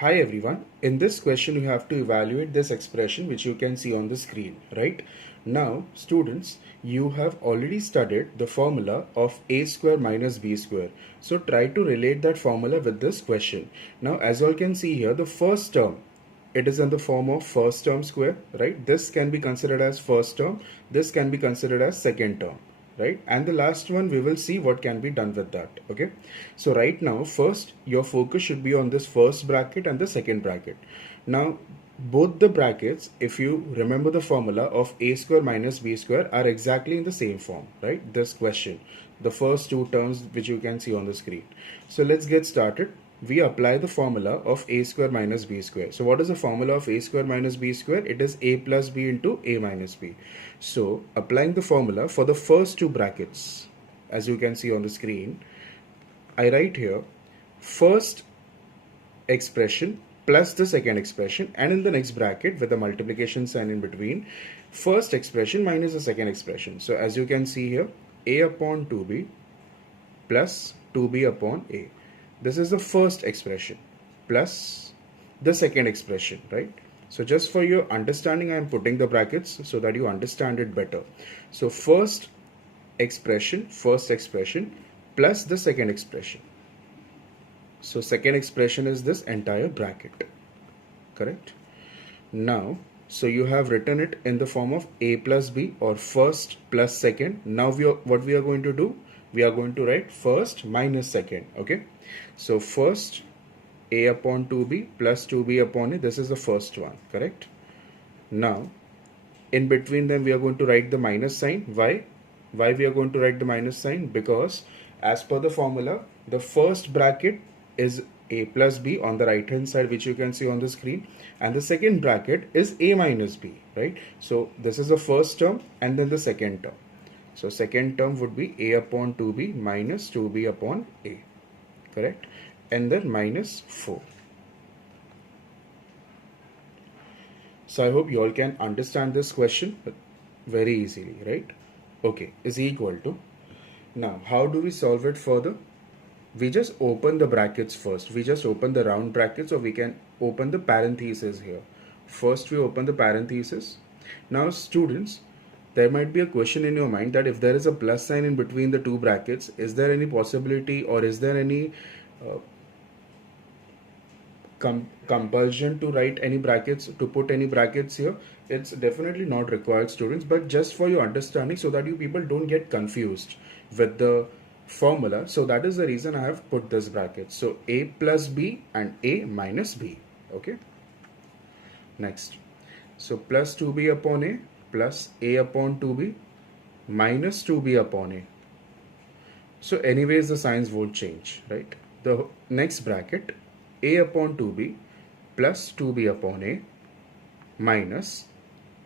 Hi everyone, in this question you have to evaluate this expression which you can see on the screen, right? Now students, you have already studied the formula of a square minus b square. So try to relate that formula with this question. Now as you all can see here, the first term, it is in the form of first term square, right? This can be considered as first term, this can be considered as second term, right? And the last one, we will see what can be done with that. Okay, so right now first your focus should be on this first bracket and the second bracket. Now both the brackets, if you remember the formula of a square minus b square, are exactly in the same form, right? This question, the first two terms which you can see on the screen. So let's get started. We apply the formula of a square minus b square. So what is the formula of a square minus b square? It is a plus b into a minus b. So applying the formula for the first two brackets, as you can see on the screen, I write here first expression plus the second expression, and in the next bracket with the multiplication sign in between, first expression minus the second expression. So as you can see here, a upon 2b plus 2b upon a. This is the first expression plus the second expression, right? So just for your understanding, I am putting the brackets so that you understand it better. So first expression plus the second expression. So second expression is this entire bracket, correct? Now, so you have written it in the form of a plus b, or first plus second. Now what we are going to do? We are going to write first minus second, okay? So first a upon 2b plus 2b upon a, this is the first one, correct? Now in between them we are going to write the minus sign. Why we are going to write the minus sign? Because as per the formula, the first bracket is a plus b on the right hand side, which you can see on the screen, and the second bracket is a minus b, right? So this is the first term and then the second term. So second term would be a upon 2b minus 2b upon a, correct? And then minus 4. So I hope you all can understand this question very easily, right? Okay, is equal to. Now how do we solve it further? We just open the brackets first. We just open the round brackets, or we can open the parentheses here. First we open the parentheses. Now students, there might be a question in your mind that if there is a plus sign in between the two brackets, is there any possibility, or is there any compulsion to write any brackets, to put any brackets here? It's definitely not required, students, but just for your understanding, so that you people don't get confused with the formula. So that is the reason I have put this bracket. So a plus b and a minus b, okay? Next, so plus 2b upon a plus a upon 2b minus 2b upon a. So anyways the signs won't change, right? The next bracket, a upon 2b plus 2b upon a minus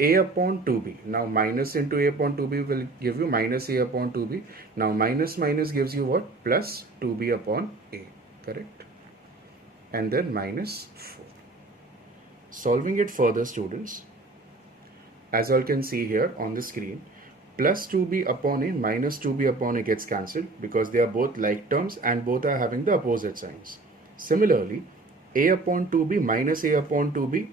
a upon 2b. Now minus into a upon 2b will give you minus a upon 2b. Now minus minus gives you what? Plus 2b upon a, correct? And then minus 4. Solving it further, students, as all can see here on the screen, plus 2b upon a minus 2b upon a gets cancelled because they are both like terms and both are having the opposite signs. Similarly, a upon 2b minus a upon 2b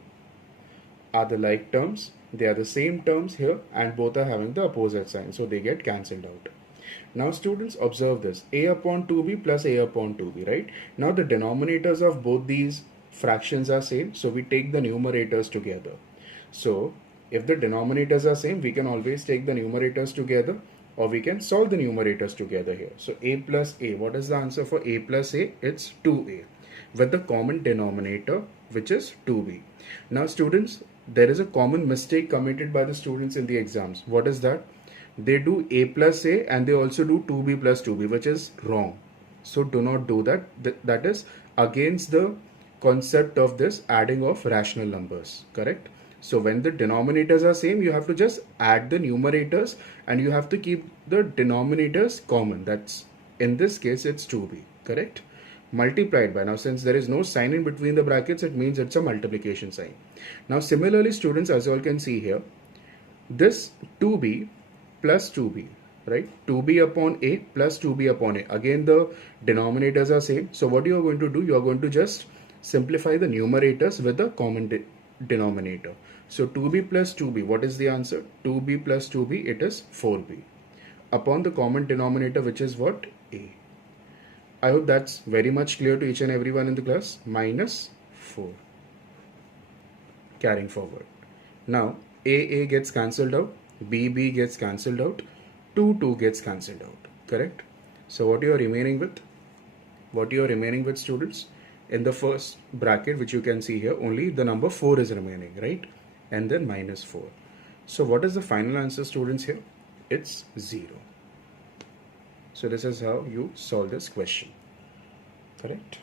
are the like terms. They are the same terms here and both are having the opposite sign, so they get cancelled out. Now students, observe this, a upon 2b plus a upon 2b, right? Now the denominators of both these fractions are same, so we take the numerators together. So if the denominators are same, we can always take the numerators together, or we can solve the numerators together here. So a plus a, what is the answer for a plus a? It's 2a, with the common denominator, which is 2b. Now students, there is a common mistake committed by the students in the exams. What is that? They do a plus a and they also do 2b plus 2b, which is wrong. So do not do that. That is against the concept of this adding of rational numbers, correct? So when the denominators are same, you have to just add the numerators and you have to keep the denominators common. That's, in this case, it's 2b, correct? Multiplied by, now since there is no sign in between the brackets, it means it's a multiplication sign. Now similarly, students, as you all can see here, this 2b plus 2b, right? 2b upon a plus 2b upon a. Again, the denominators are same. So what you are going to do, you are going to just simplify the numerators with the common denominator. So 2b plus 2b, what is the answer? 2b plus 2b, it is 4b. Upon the common denominator, which is what? A. I hope that's very much clear to each and everyone in the class. Minus 4. Carrying forward. Now, A gets cancelled out, B gets cancelled out, 2 gets cancelled out. Correct? So what you are remaining with? What you are remaining with, students? In the first bracket, which you can see here, only the number 4 is remaining, right? And then minus 4. So what is the final answer, students, here? It's 0. So this is how you solve this question. Correct?